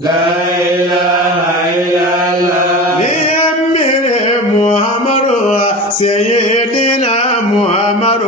لا إله إلا الله لأمير محمد سيدنا محمد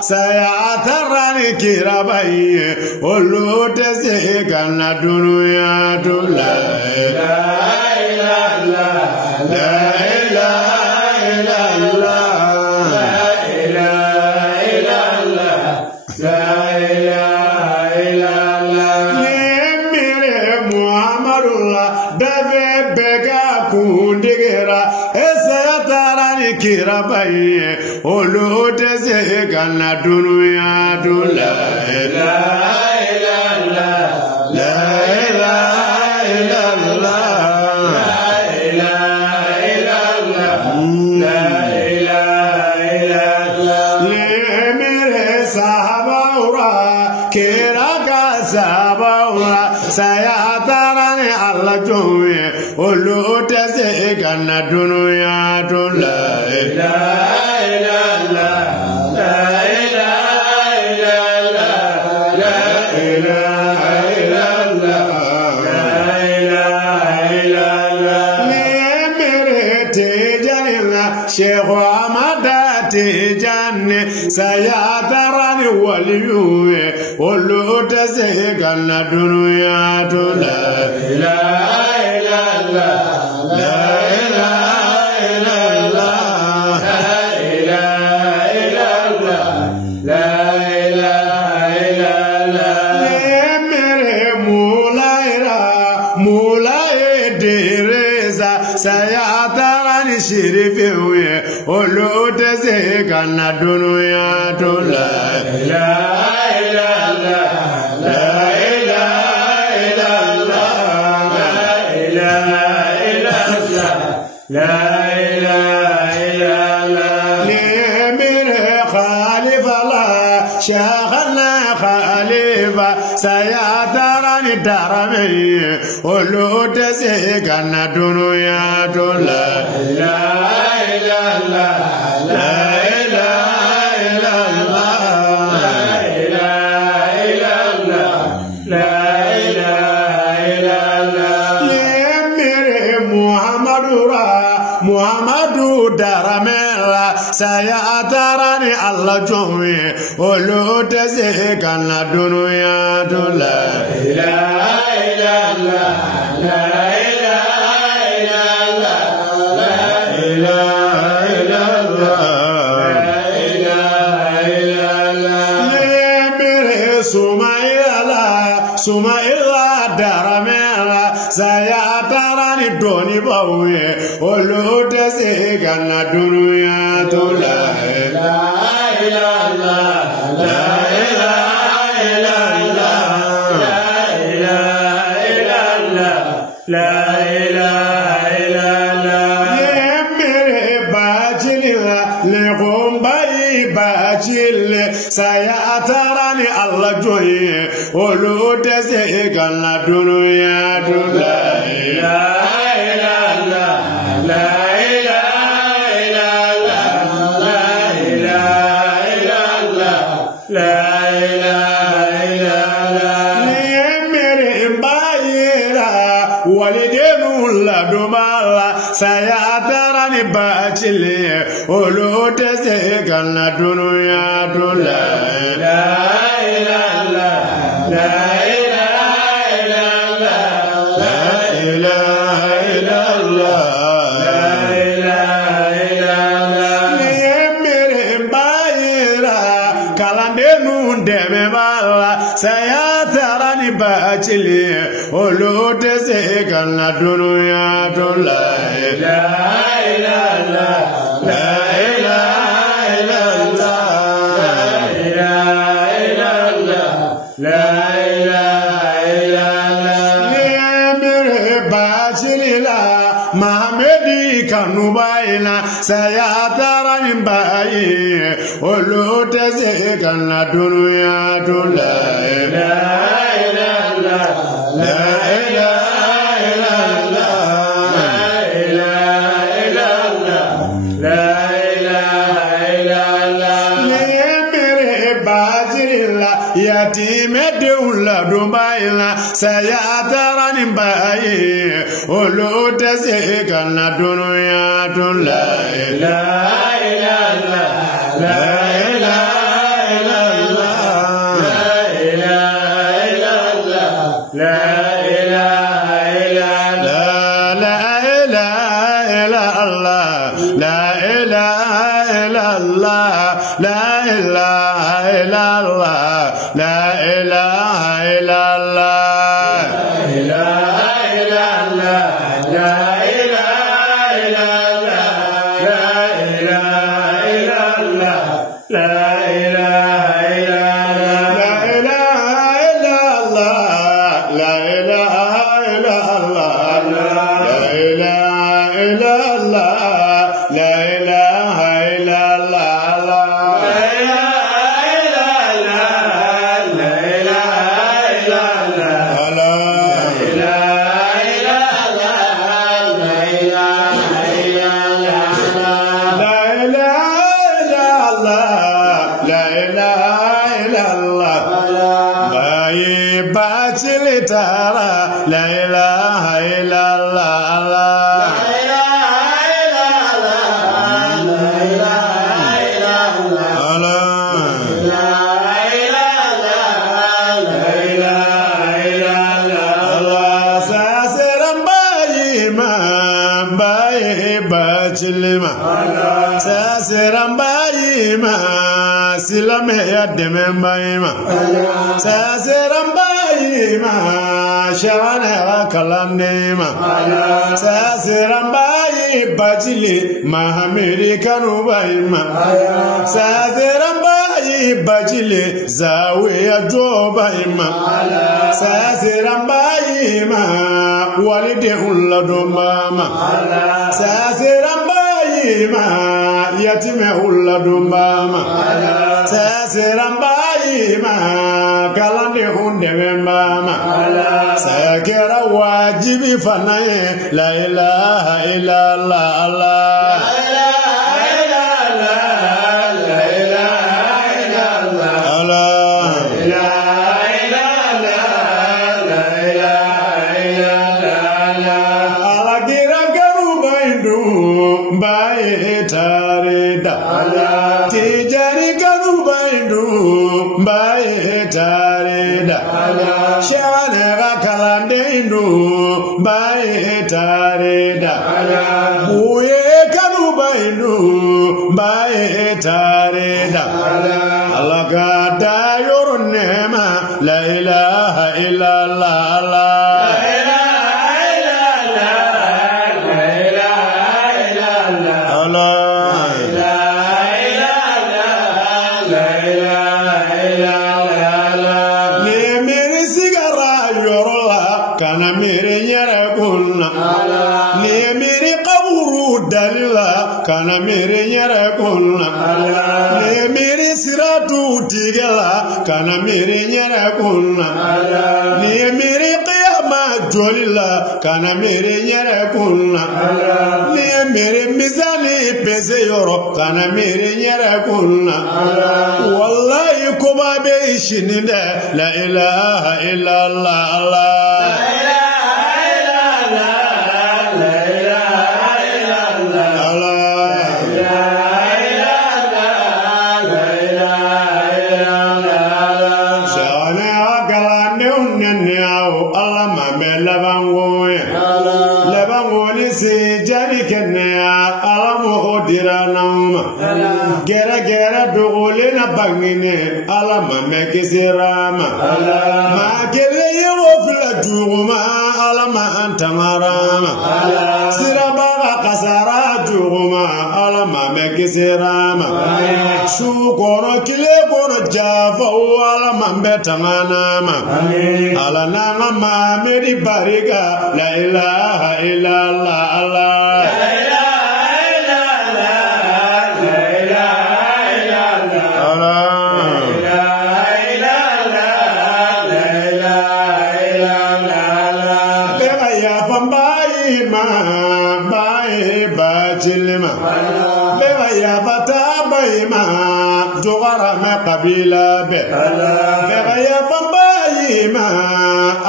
سيعترني كربي ولو تسيكن الدنيا لا إله إلا الله لا إله إلا الله لا إله إلا الله لا إله إلا الله لأمير محمد دفع بكا كونديرا سيعترني كربي ولو تسيكن الدنيا لا إله إلا الله لا إله إلا الله لا إله إلا الله لا إله إلا الله لمر صحابة كراكا صحابة سيعترني على جوي ولو تسيكن الدنيا لا إله إلا الله لا إله إلا الله لا إله إلا الله لا إله إلا الله لمر تجاني شيخ أحمد تجاني سيعترني وليوي ولو تسيكن الدنيا لا إله إلا الله لا إله إلا الله لا إله إلا الله لا إله إلا الله لمر مولاي دريزا سيعترني شريفي ولو تسيكن الدنيا لا إله إلا الله لا إله إلا الله لا إله إلا الله لا إله إلا الله لمر خليفة شيخنا خليفة سيعترني درمي ولو تسيكن الدنيا لا إله إلا الله لا إله إلا الله لا إله إلا الله لا إله إلا الله لمر محمد درمي سيعترني الله جوي ولو تسيكن الدنيا لا إله إلا الله لا إله إلا الله لا إله إلا الله لا إله إلا الله لمر سمايلا درمي سيعترني دوني باوي ولو تسيكن الدنيا لا إله إلا الله لا إله إلا الله لا إله إلا الله لا إله إلا الله لمر باجل لقوم باي باجل سيعترني الله جوي ولو تسيكن الدنيا لا إله إلا الله لا إله إلا الله لا إله إلا الله لا إله إلا الله لمر بايرا ولدين لدمالا سيعترني باجلي ولو تسيكن الدنيا لا إله إلا الله لا إله إلا الله لا إله إلا الله لا إله إلا الله لمر بايرا كلاندينو دمبالا سيعترني باجلي ولو تسيكن الدنيا لا إله إلا الله لا إله إلا الله لا إله إلا الله لا إله إلا الله لمر باجلي محمدي كنوباينا سيعترني باي ولو تسيكن الدنيا لا إله إلا الله لا إله إلا الله لا إله إلا الله لا إله إلا الله لمر باجلي يتيم دولا دبايلا سيعترني baye olu tese kana dunya tun la ilaha illallah la ilaha illallah la ilaha illallah la ilaha illallah la ilaha illallah la ilaha illallah la ilaha illallah la ilaha illallah Silame ya demembaima saserambaima shawana kalamnema saserambai bajili mahamiri kanubaima saserambai bajili zawiya jobaima saserambaima walide ulladomama saserambaima yatime ulladomama saserambaima kalande hundemembama sakera wajibi fanaye la ilaha illallah Allah Allah gada yorunema la ilaha illallah Allah la ilaha illallah Allah la ilaha illallah ni mere sigara yorola kana mere nyere kunna ni mere qaburu dalila kana mere nyere kunna mere siratu tigela kana mere nyere kunna ni mere qiyama jolila kana mere nyere kunna ni mere mizani pese yoro kana mere nyere kunna wallahi kuma be shininde la ilaha illallah Allah bangine ala mame kisirama ma kele yewo fla juma ala ma antamarama siraba kasara juma ala mame kisirama su koro kile koro java ala mambe tamanama ala nama mame di bariga la ilaha illallah Allah kabila be ya bambayi bayima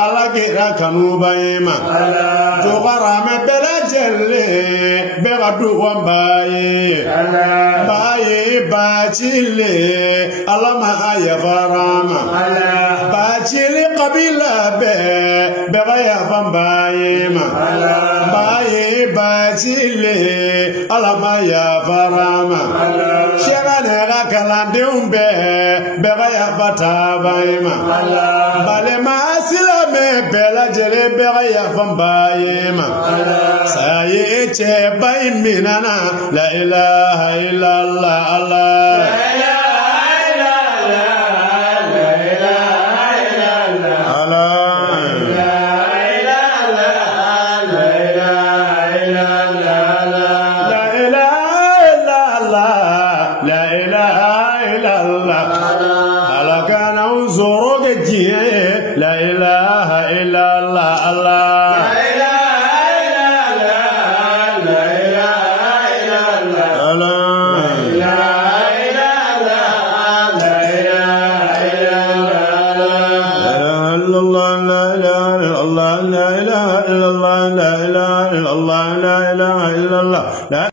alakira kanu bayima jogarame bela jelle bega duwan baye baye bachile alama ayafarama bachile qabila bega yafan bayima baye bachile alama yafarama shegane ga kalandum bega yafata bayima balema silame bela jele bega yafan bayima saye che bayiminana la ilaha illallah Allah لا إله إلا الله الله لا إله إلا الله لا إله إلا الله لا إله إلا الله لا إله إلا الله لا إله إلا الله لا إله إلا الله لا